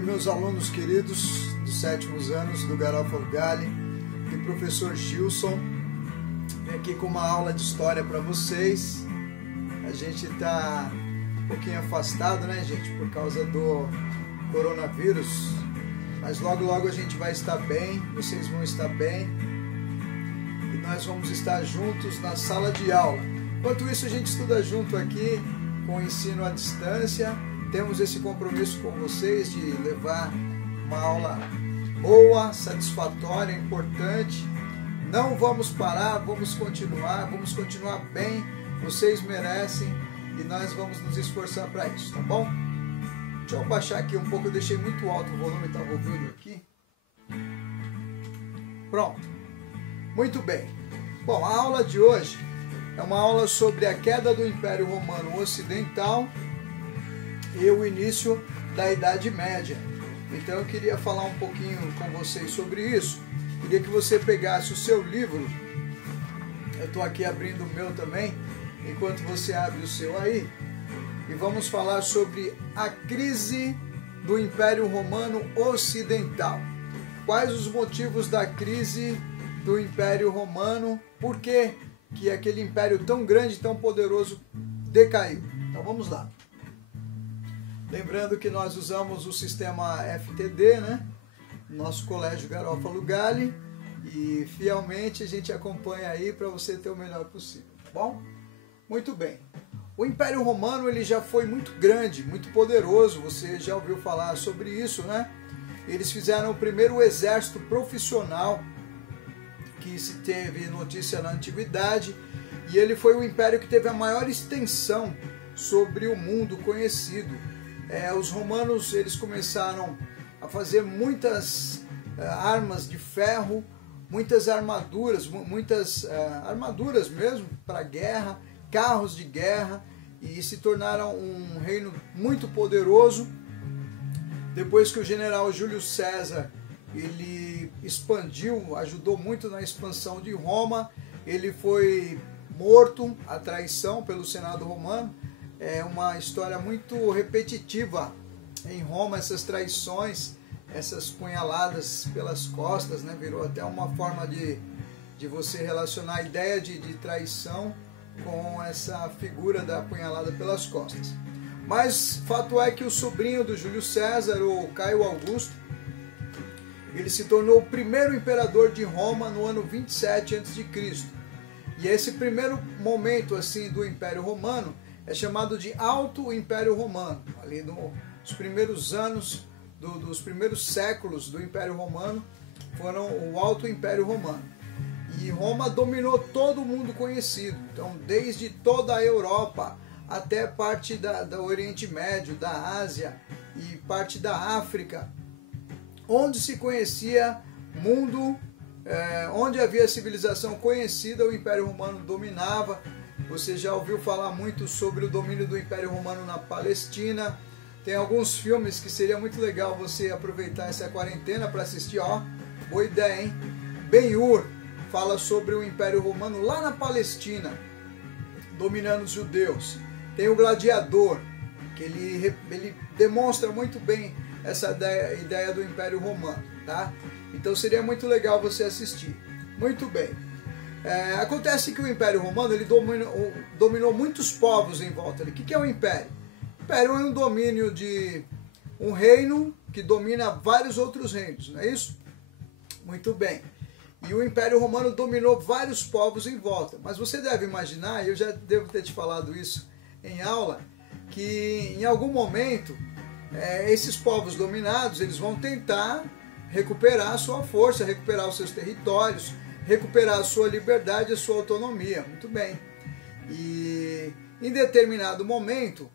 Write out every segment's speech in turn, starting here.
Oi, meus alunos queridos dos 7º anos do Garofalo Gali e professor Gilson. Vim aqui com uma aula de história para vocês. A gente está um pouquinho afastado, né, gente, por causa do coronavírus, mas logo a gente vai estar bem, vocês vão estar bem e nós vamos estar juntos na sala de aula. Enquanto isso, a gente estuda junto aqui com o ensino à distância. Temos esse compromisso com vocês de levar uma aula boa, satisfatória, importante. Não vamos parar, vamos continuar bem. Vocês merecem e nós vamos nos esforçar para isso, tá bom? Deixa eu baixar aqui um pouco, eu deixei muito alto o volume, estava ouvindo aqui. Pronto. Muito bem. Bom, a aula de hoje é uma aula sobre a queda do Império Romano Ocidental e o início da Idade Média. Então eu queria falar um pouquinho com vocês sobre isso. Queria que você pegasse o seu livro. Eu estou aqui abrindo o meu também, enquanto você abre o seu aí. E vamos falar sobre a crise do Império Romano Ocidental. Quais os motivos da crise do Império Romano? Por que aquele império tão grande, tão poderoso decaiu? Então vamos lá. Lembrando que nós usamos o sistema FTD, né? Nosso colégio Garofalo Gali, e fielmente a gente acompanha aí para você ter o melhor possível, tá bom? Muito bem. O Império Romano ele já foi muito grande, muito poderoso, você já ouviu falar sobre isso, né? Eles fizeram o primeiro exército profissional que se teve notícia na antiguidade, e ele foi o império que teve a maior extensão sobre o mundo conhecido. Os romanos eles começaram a fazer muitas armas de ferro, muitas armaduras mesmo para guerra, carros de guerra, e se tornaram um reino muito poderoso. Depois que o general Júlio César ele expandiu, ajudou muito na expansão de Roma, ele foi morto à traição pelo Senado romano. É uma história muito repetitiva em Roma, essas traições, essas punhaladas pelas costas, né? Virou até uma forma de você relacionar a ideia de traição com essa figura da punhalada pelas costas. Mas fato é que o sobrinho do Júlio César, o Caio Augusto, ele se tornou o primeiro imperador de Roma no ano 27 a.C. E esse primeiro momento assim do Império Romano é chamado de Alto Império Romano. Ali nos primeiros anos, dos primeiros séculos do Império Romano, foram o Alto Império Romano. E Roma dominou todo o mundo conhecido. Então, desde toda a Europa até parte do Oriente Médio, da Ásia e parte da África, onde se conhecia mundo, onde havia civilização conhecida, o Império Romano dominava. Você já ouviu falar muito sobre o domínio do Império Romano na Palestina. Tem alguns filmes que seria muito legal você aproveitar essa quarentena para assistir. Ó, boa ideia, hein? Ben-Hur fala sobre o Império Romano lá na Palestina, dominando os judeus. Tem o Gladiador, que ele demonstra muito bem essa ideia do Império Romano, tá? Então seria muito legal você assistir. Muito bem. Acontece que o Império Romano ele dominou muitos povos em volta. O que é o Império? O Império é um domínio de um reino que domina vários outros reinos, não é isso? Muito bem. E o Império Romano dominou vários povos em volta. Mas você deve imaginar, e eu já devo ter te falado isso em aula, que em algum momento esses povos dominados eles vão tentar recuperar a sua força, recuperar os seus territórios, recuperar a sua liberdade, a sua autonomia. Muito bem. E em determinado momento,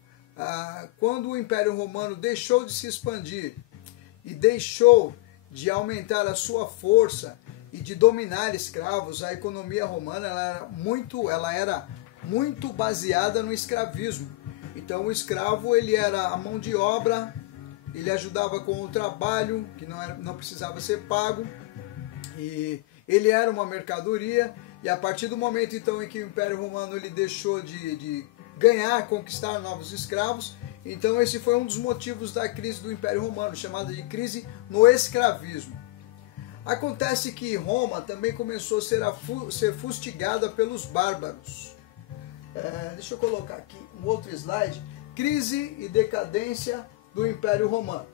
quando o Império Romano deixou de se expandir e deixou de aumentar a sua força e de dominar escravos, a economia romana ela era muito baseada no escravismo. Então o escravo ele era a mão de obra, ele ajudava com o trabalho que não precisava ser pago, e ele era uma mercadoria. E a partir do momento então em que o Império Romano ele deixou de ganhar, conquistar novos escravos, Então esse foi um dos motivos da crise do Império Romano, chamada de crise no escravismo. Acontece que Roma também começou a ser fustigada pelos bárbaros. Deixa eu colocar aqui um outro slide. Crise e decadência do Império Romano.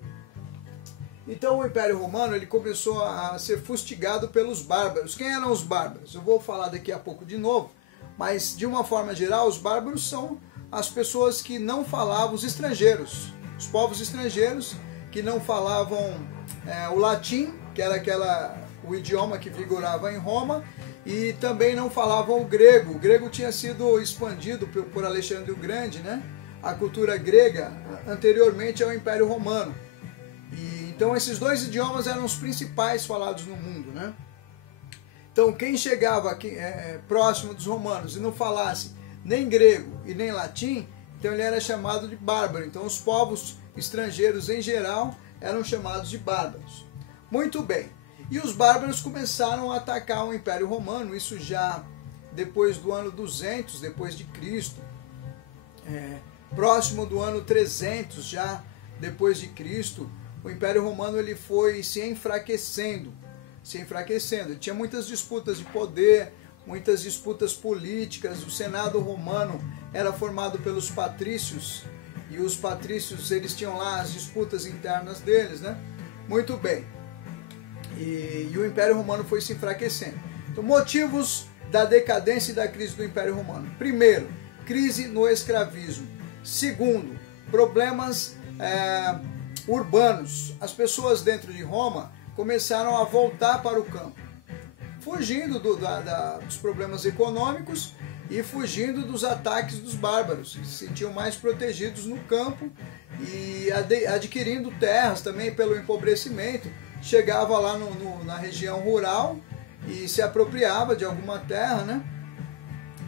Então o Império Romano ele começou a ser fustigado pelos bárbaros. Quem eram os bárbaros? Eu vou falar daqui a pouco de novo, mas de uma forma geral os bárbaros são as pessoas que não falavam, os estrangeiros, os povos estrangeiros que não falavam o latim, que era o idioma que vigorava em Roma, e também não falavam o grego. O grego tinha sido expandido por Alexandre o Grande, né? A cultura grega anteriormente ao Império Romano. Então esses dois idiomas eram os principais falados no mundo, né? Então quem chegava aqui, próximo dos romanos e não falasse nem grego e nem latim, então ele era chamado de bárbaro. Então os povos estrangeiros em geral eram chamados de bárbaros. Muito bem. E os bárbaros começaram a atacar o Império Romano, isso já depois do ano 200 depois de Cristo, próximo do ano 300 já depois de Cristo. O Império Romano ele foi se enfraquecendo. Ele tinha muitas disputas de poder, muitas disputas políticas. O Senado romano era formado pelos patrícios, e os patrícios eles tinham lá as disputas internas deles, né? Muito bem. E o Império Romano foi se enfraquecendo. Então, motivos da decadência e da crise do Império Romano. Primeiro, crise no escravismo. Segundo, problemas urbanos. As pessoas dentro de Roma começaram a voltar para o campo, fugindo dos problemas econômicos e fugindo dos ataques dos bárbaros. Se sentiam mais protegidos no campo e adquirindo terras também pelo empobrecimento. Chegava lá na região rural e se apropriava de alguma terra, né?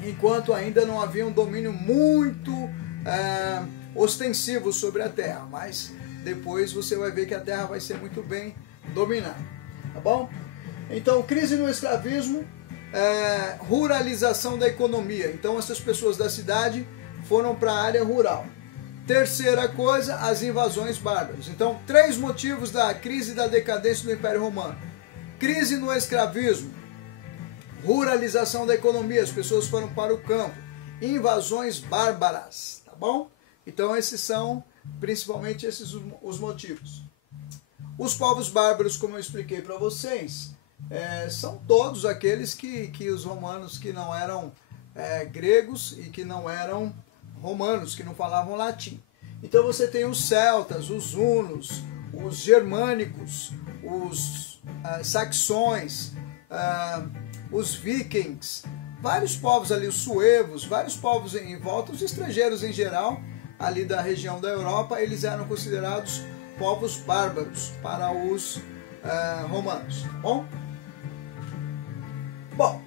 Enquanto ainda não havia um domínio muito ostensivo sobre a terra, mas depois você vai ver que a terra vai ser muito bem dominada, tá bom? Então, crise no escravismo, ruralização da economia. Então, essas pessoas da cidade foram para a área rural. Terceira coisa, as invasões bárbaras. Então, 3 motivos da crise e da decadência do Império Romano. Crise no escravismo, ruralização da economia, as pessoas foram para o campo, invasões bárbaras, tá bom? Então, esses são principalmente os motivos. Os povos bárbaros, como eu expliquei para vocês, são todos aqueles que os romanos que não eram gregos e que não eram romanos, que não falavam latim. Então você tem os celtas, os hunos, os germânicos, os saxões, os vikings, vários povos ali, os suevos, vários povos em volta, os estrangeiros em geral, ali da região da Europa, eles eram considerados povos bárbaros para os romanos, tá bom? Bom,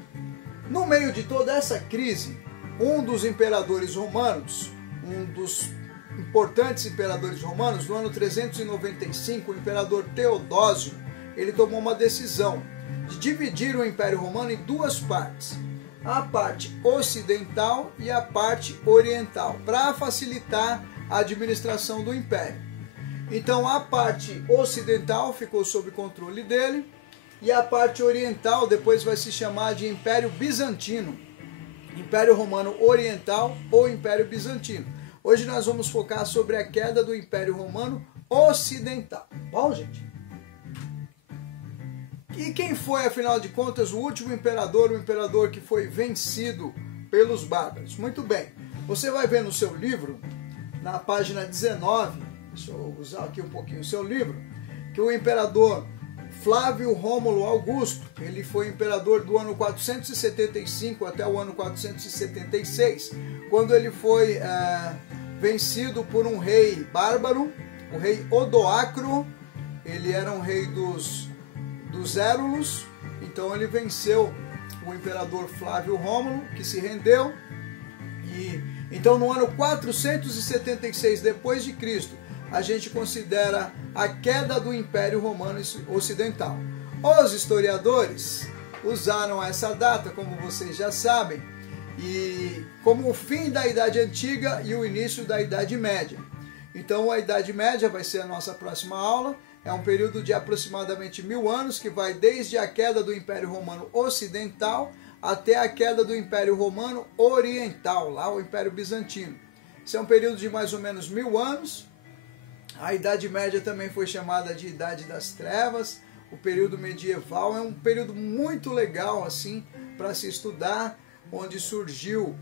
no meio de toda essa crise, um dos imperadores romanos, um dos importantes imperadores romanos, no ano 395, o imperador Teodósio, ele tomou uma decisão de dividir o Império Romano em 2 partes, a parte ocidental e a parte oriental, para facilitar a administração do Império. Então a parte ocidental ficou sob controle dele, e a parte oriental depois vai se chamar de Império Bizantino, Império Romano Oriental ou Império Bizantino. Hoje nós vamos focar sobre a queda do Império Romano Ocidental. Bom, gente? E quem foi, afinal de contas, o último imperador, o imperador que foi vencido pelos bárbaros? Muito bem, você vai ver no seu livro, na página 19, deixa eu usar aqui um pouquinho o seu livro, que o imperador Flávio Rômulo Augusto, ele foi imperador do ano 475 até o ano 476, quando ele foi vencido por um rei bárbaro, o rei Odoacro. Ele era um rei dos Érulos, então ele venceu o imperador Flávio Rômulo, que se rendeu, e então no ano 476 depois de Cristo, a gente considera a queda do Império Romano Ocidental. Os historiadores usaram essa data, como vocês já sabem, e como o fim da Idade Antiga e o início da Idade Média. Então a Idade Média vai ser a nossa próxima aula. É um período de aproximadamente 1000 anos, que vai desde a queda do Império Romano Ocidental até a queda do Império Romano Oriental, lá o Império Bizantino. Esse é um período de mais ou menos 1000 anos. A Idade Média também foi chamada de Idade das Trevas. O período medieval é um período muito legal assim para se estudar, onde surgiu,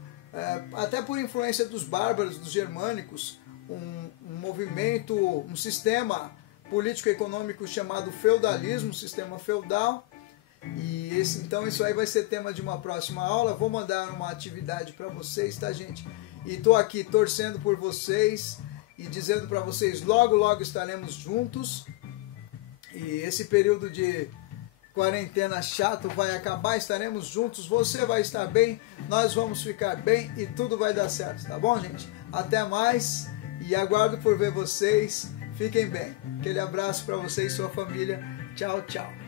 até por influência dos bárbaros, dos germânicos, um movimento, um sistema político-econômico chamado feudalismo, sistema feudal. E então isso aí vai ser tema de uma próxima aula. Vou mandar uma atividade para vocês, tá, gente? E estou aqui torcendo por vocês e dizendo para vocês, logo, logo estaremos juntos. E esse período de quarentena chato vai acabar, estaremos juntos, você vai estar bem, nós vamos ficar bem e tudo vai dar certo, tá bom, gente? Até mais e aguardo por ver vocês. Fiquem bem. Aquele abraço para você e sua família. Tchau, tchau.